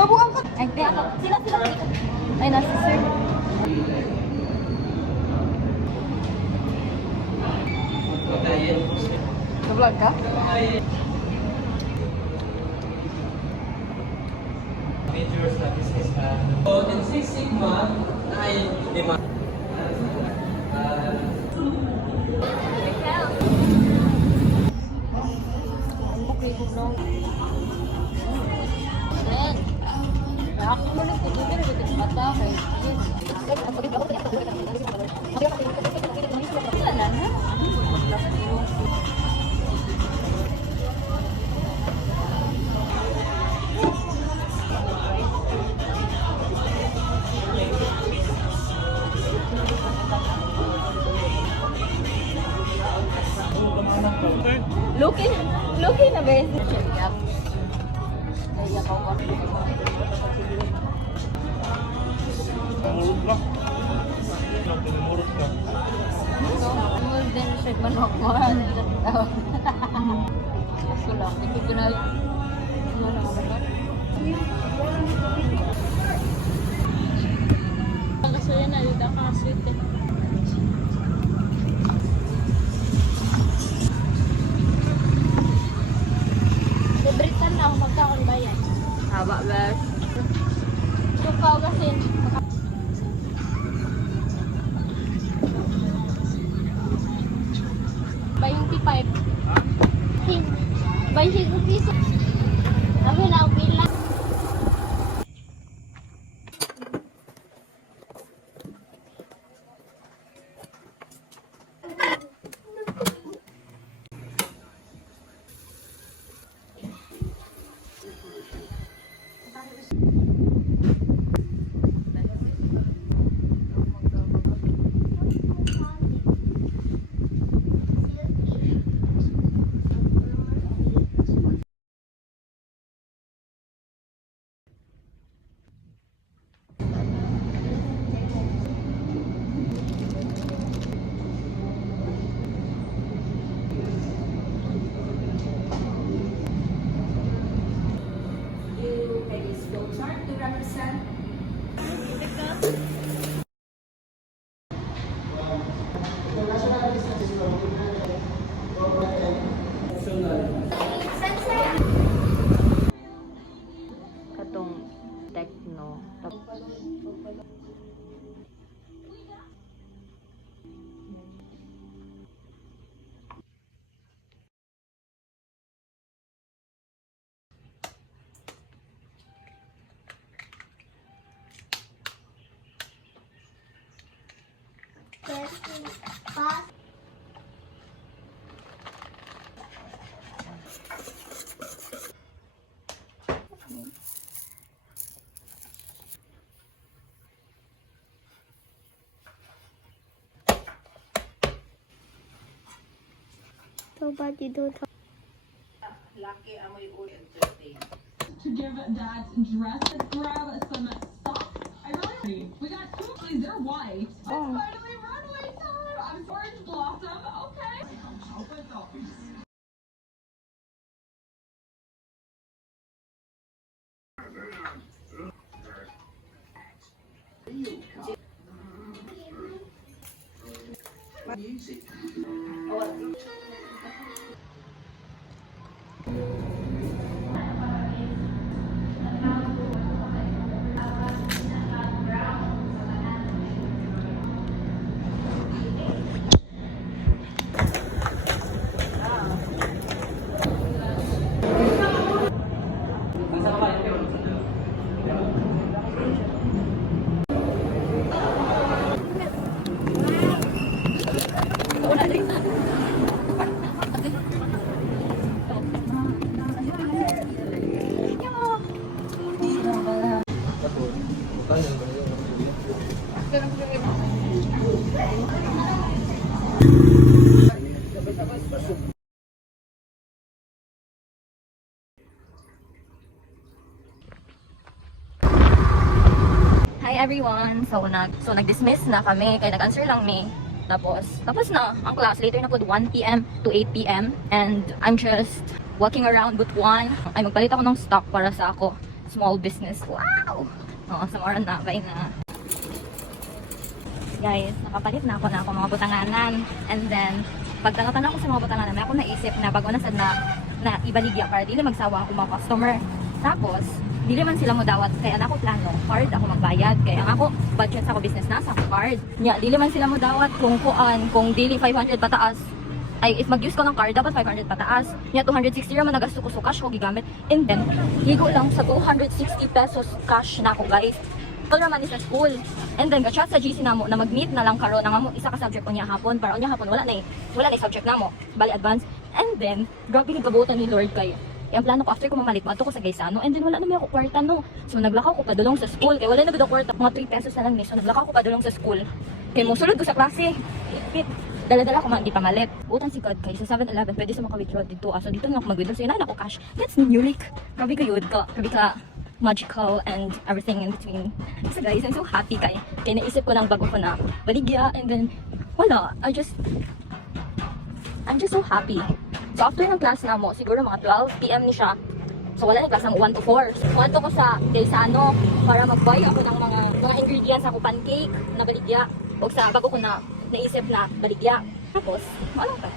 Nabukan ka! Ay, ako. Sila. Ay, nasa sir. Na-vlog ka? Majors na business ka. So, in Six Sigma, ay demand. Ako mo lang kung dito rin ito mata kay. Sila na ha? Luki na ba yun? Ay, ako ko. Murot ka. Murot ka. Murot din siya manok mo. Gusto lang. Ito ko na. Ano na ako ba? Gusto yan na. Dito ka sweet eh. Libritan na ako magkakon ba yan? Haba ba? Sukaw kasi. 25. 25 piso. Sabi na ang pila. Katong techno. So bad you don't talk. Lucky amoy uli entertain. To give Dad dress, grab some socks. I really we got two. Please, they're white. Oh. It's finally runway time. I'm orange blossom. Okay. Music. everyone. So nag-dismiss na kami kaya nag-answer lang me. Tapos na ang class. Later na po 1 p.m. to 8 p.m. And I'm just walking around with one. Ay magpalit ako ng stock para sa ako small business. Wow! Sa moran na, bye na. Guys, nakapalit na ako mga butanganan. And then, pagtanong-tanong ko sa mga butanganan, may ako naisip na bago na sad na ibaligya para dili magsawa ang mga customer. Tapos, dili man sila mo dawat kaya na ako plano, card ako magbayad. Kaya ang ako, budget sa ako business na sa card. Nya, dili man sila mo dawat kung dili 500 pataas. Ay, if mag-use ko ng card, dapat 500 pataas. Nya, 260 naman nagasto ko so cash ko gigamit. And then, higo lang sa 260 pesos cash na ako guys. All naman is sa school. And then, gachat sa GC na mo na mag-meet na lang karon na nga mo isa ka subject ko niya hapon. Para niya hapon, wala na subject na mo. Bali advance. And then, grabe nagkabutan ni Lord kayo. Ang plano ko after ko mamalit, mato ko sa Gaisano. And then, wala naman ako kwarta no. So, naglakaw ko padulong sa school. Kaya wala na gud ako kwarta. Mga 3 pesos na lang ni. So, naglakaw ko padulong sa school. Kaya mo, sulod ko sa klase. Dala-dala ko man, di pamalit. Utang si God kayo sa 7-Eleven. Pwede sa maka-withdraw dito. So, dito na ako mag-withdraw. So, yun na ako cash. That's Nulik. Grabe kayo. Grabe ka. Magical and everything in between. So guys, I'm so happy kaya naisip ko lang bago ko na baligya and then wala, I'm just so happy. So after ng class na mo, siguro mga 12 PM ni siya. So wala na class ng 1 to 4. So, ko sa Gaisano para mag-buy ako ng mga ingredients ako pancake na baligya o sa bago ko na naisip na baligya. Tapos, wala ka.